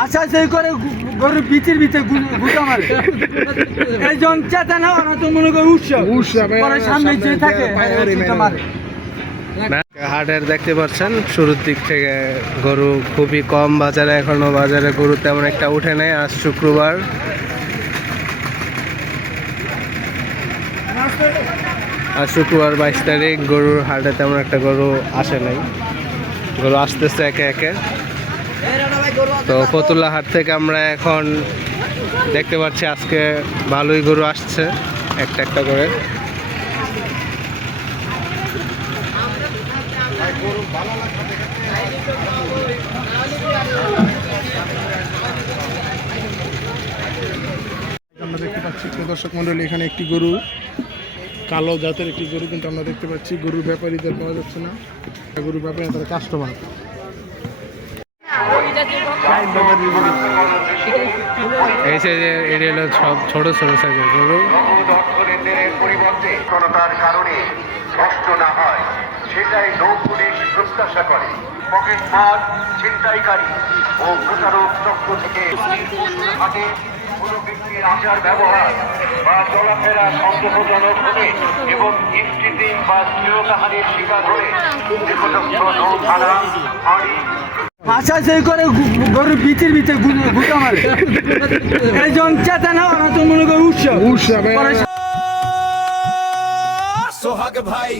আশা সেই করে গরুর বিচির ভিতরে গুটা মারে এই জন চেতা না ওরা তো মনে করে উৎসব পরে সামনে যে থাকে মারে। হাটের দেখতে পাচ্ছেন শুরুর দিক থেকে গরু খুবই কম বাজারে, এখনো বাজারে গরু তেমন একটা উঠে নেই। আজ শুক্রবার, আজ শুক্রবার 22 তারিখ। গরুর হাটে তেমন একটা গরু আসে নাই, গরু আসতেছে একে একে। তো ফতুল্লা হাট থেকে আমরা এখন দেখতে পাচ্ছি আজকে ভালোই গরু আসছে একটা একটা করে। আমরা দেখতে পাচ্ছি দর্শক মন্ডলী, এখানে একটি গরু, কালো জাতের একটি গরু কিন্তু আমরা দেখতে পাচ্ছি। গরুর ব্যাপারীদের পাওয়া যাচ্ছে না, গরুর ব্যাপারী তারা কাস্টমার। এই সাইজের এটা হলো সব ছোট ছোট সাইজের গরু। তার কারণে নষ্ট না হয় সেটাই নৌ পুলিশ প্রত্যাশা করে। পকেটমার, ছিনতাইকারী ও প্রতারক চক্র থেকে হাটে কোনো ব্যক্তির আচার ব্যবহার বা চলাফেরা সন্দেহজনক হলে এবং ইফটিজিং বা শ্লীলতাহানির শিকার হলে নিকটস্থ নৌ থানা, ফাঁড়ি আশা সেই করে গরুর বিচির ভিতরে গুটা মারে এই জন চেতা না ওরা তো মনে করে উৎসব পরে সোহাগ ভাই,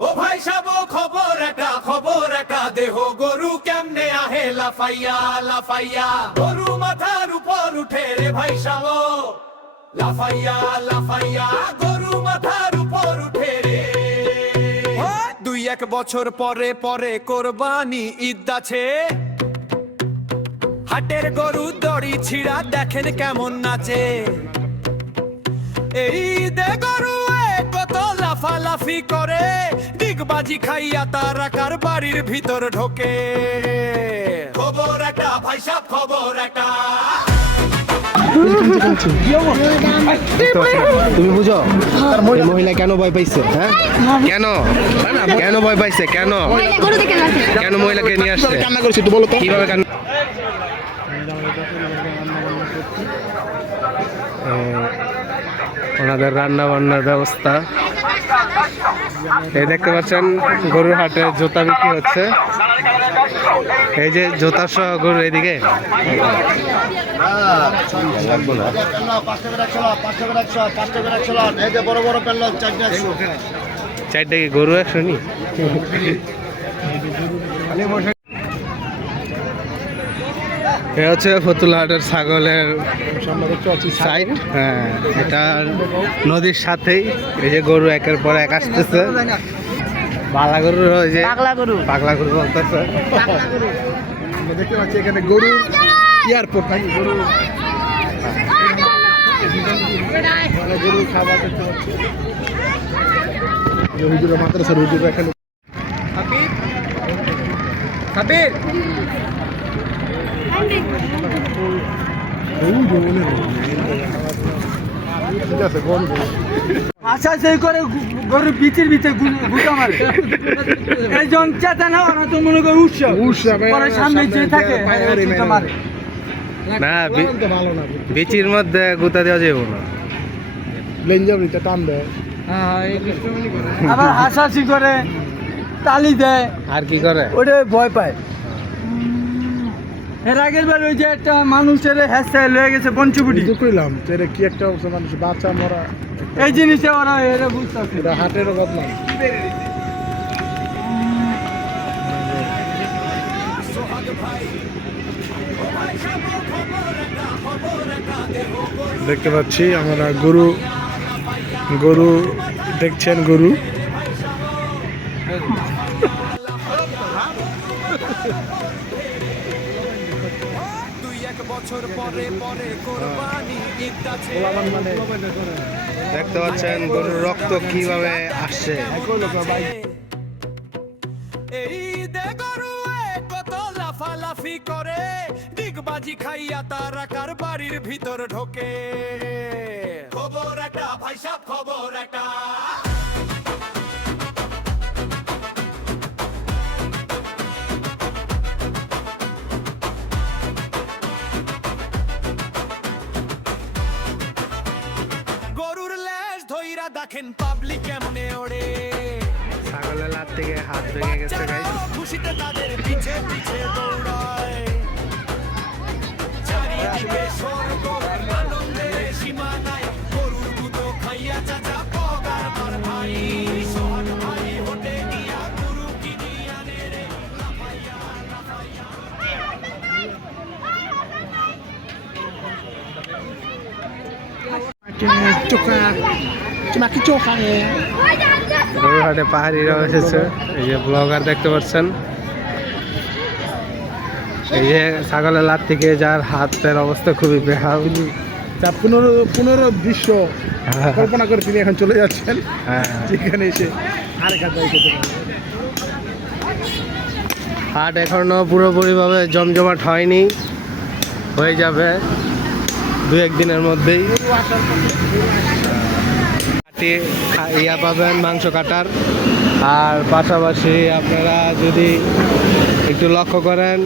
ও ভাই সব খবর একটা দেহ গরু কেমনে আহে লাফাইয়া লাফাইয়া, গরু মাথার উপর উঠে রে ভাই সাব লাফাইয়া লাফাইয়া, গরু মাথার উপর উঠে রে। 2-1 বছর পরে পরে কোরবানি ঈদ আছে, হাটের গরু দড়ি ছিড়া দেখেন কেমন নাচে। এই ঈদে গরু কত লাফালাফি করে, ডিগবাজি খাইয়া তারা কার বাড়ির ভিতর ঢোকে। খবর একটা ভাই সাহেব, খবর একটা। তুমি বুঝো মহিলা কেন ভয় পাইছে? হ্যাঁ, কেন কেন ভয় পাইছে? কেন কেন মহিলাকে নিয়ে আসছে? কান্না করেছি একটু বলো তো কিভাবে কান্না? ওনাদের রান্না বান্নার ব্যবস্থা এই দেখতে পাচ্ছেন। গরুর হাটে জুতা বিক্রি হচ্ছে, এই যে জুতা সহ গরু এদিকে। চারটে কি গরু 100 নি? এ হচ্ছে ফতুল্লা হাটের ছাগলের সাইড। হ্যাঁ, এটা নদীর সাথেই। এই যে গরু একের পর এক আসতেছে। বালা গরু, ওই যে পাগলা গরু বলতেছে। আমরা দেখতে পাচ্ছি এখানে গরু এয়ারপোর্ট নাকি গরু গরু খাবার দেখতে পাচ্ছি। হুজুরা মাদ্রাসার হুজুরা এখানে ঠিক আছে। আশা সেই করে গরুর বিচির ভিতরে গুটা মারে এই জন চেতা না ওরা তো মনে করে উৎসব পরে সামনে যে থাকে মারে। না, ভালো না, বিচির মধ্যে গুতা দেওয়া যাবে না। লেঞ্জাবরিটা টান দেয়, আবার হাসাহাসি করে, তালি দেয়, আর কি করে ওটা ভয় পায়। এর আগের বার ওই যে একটা মানুষের হেয়ারস্টাইল হয়ে গেছে পঞ্চবুটি, কইলাম তো এটা কি একটা অবস্থা, মানুষ বাচ্চা মরা, এই জিনিসটা ওরা এরা বুঝতে এটা হাটেরও বদনাম। দেখতে পাচ্ছি আমরা গরু, গরু দেখছেন গরু। বছর পরে পরে কোরবানি ঈদ আছে, দেখতে পাচ্ছেন গরুর রক্ত কিভাবে আসছে। এই ঈদে গরু কত লাফালাফি করে, ডিগবাজি খাইয়া তারা কার বাড়ির ভিতর ঢোকে। খবর একটা ভাই সাহেব, খবর একটা। দেখেন পাবলিক কেমনে ওড়ে ছাগলের লাত থেকে হাত ভেঙে গেছে গাইস। খুশিতে তাদের পিছে পিছে দৌড়ায় চারিদিকে স্বর্গ আনন্দের সীমা নাই গরুর দুধ খাইয়া চাচা পগার মার ভাই সোহাগ ভাই হোটে গিয়া গরু কিনি আনে রে লাফাইয়া লাফাইয়া গরুর হাটে পাহাড়িরা এসেছে, এই যে ব্লগার দেখতে পাচ্ছেন। এই যে ছাগলের লাত থেকে যার হাতের অবস্থা খুবই বেহাল। তা পুনরো দৃশ্য কল্পনা করে তিনি এখন চলে যাচ্ছেন, হ্যাঁ, যেখানে এসে আরেক হাত খেতে পারেন। হাট এখনো পুরোপুরিভাবে জমজমাট হয়নি, হয়ে যাবে 2-1 দিনের মধ্যেই। হাটে ইয়া পাবেন মাংস কাটার, আর পাশাপাশি আপনারা যদি একটু লক্ষ্য করেন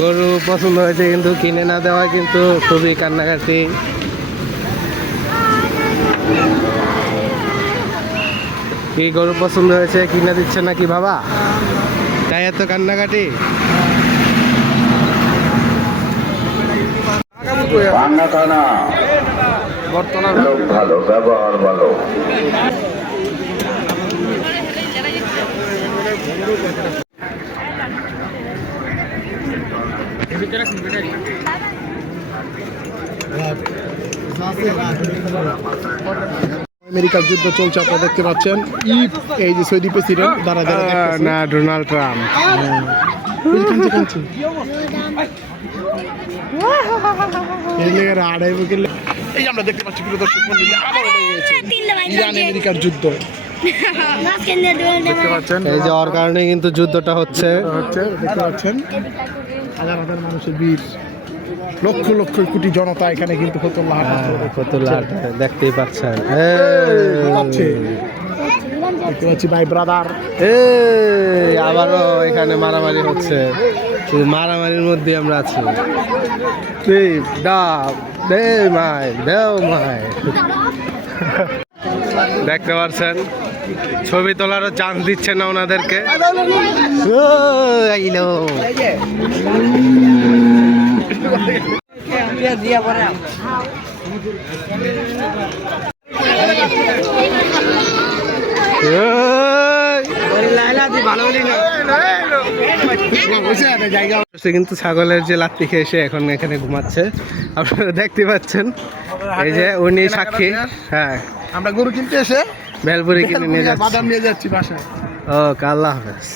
গরু পছন্দ হয়েছে কিন্তু কিনে না দেওয়া কিন্তু খুবই কান্নাকাটি। কি গরু পছন্দ হয়েছে কিনে দিচ্ছে নাকি বাবা, তাই এত কান্নাকাটি? ভাঙা থানা লোক ভালো ব্যবহার ভালো আমেরিকার যুদ্ধ চলছে, আপনারা দেখতে পাচ্ছেন। এই যে সৌদি প্রেসিডেন্ট দ্বারা না, ডোনাল্ড ট্রাম্প। এই যে আমরা দেখতে পাচ্ছি প্রিয় দর্শক মণ্ডলী, আবারও লেগে গেছে ইরান আমেরিকার যুদ্ধ। দেখতে পাচ্ছেন, এই যে ওর কারণে কিন্তু যুদ্ধটা হচ্ছে। দেখতে পাচ্ছেন হাজার হাজার মানুষের ভিড়, লক্ষ লক্ষ কোটি জনতা এখানে কিন্তু ফতুল্লাহ হাট দেখতেই পাচ্ছেন। পাচ্ছে। দেখতে পাচ্ছি ভাই ব্রাদার, আবারও এখানে মারামারি হচ্ছে, শুধু মারামারির মধ্যে আমরা আছি। দেখতে পাচ্ছেন ছবি তোলারও চান্স দিচ্ছে না ওনাদেরকে। কিন্তু ছাগলের যে লাত্তি খেয়ে এসে এখন এখানে ঘুমাচ্ছে, আপনারা দেখতে পাচ্ছেন। এই যে উনি সাক্ষী। হ্যাঁ, আমরা গরু কিনতে এসে ভেলপুরি কিনে নিয়ে যাচ্ছি, বাদাম নিয়ে যাচ্ছি বাসায়। ও, আল্লাহ হাফেজ।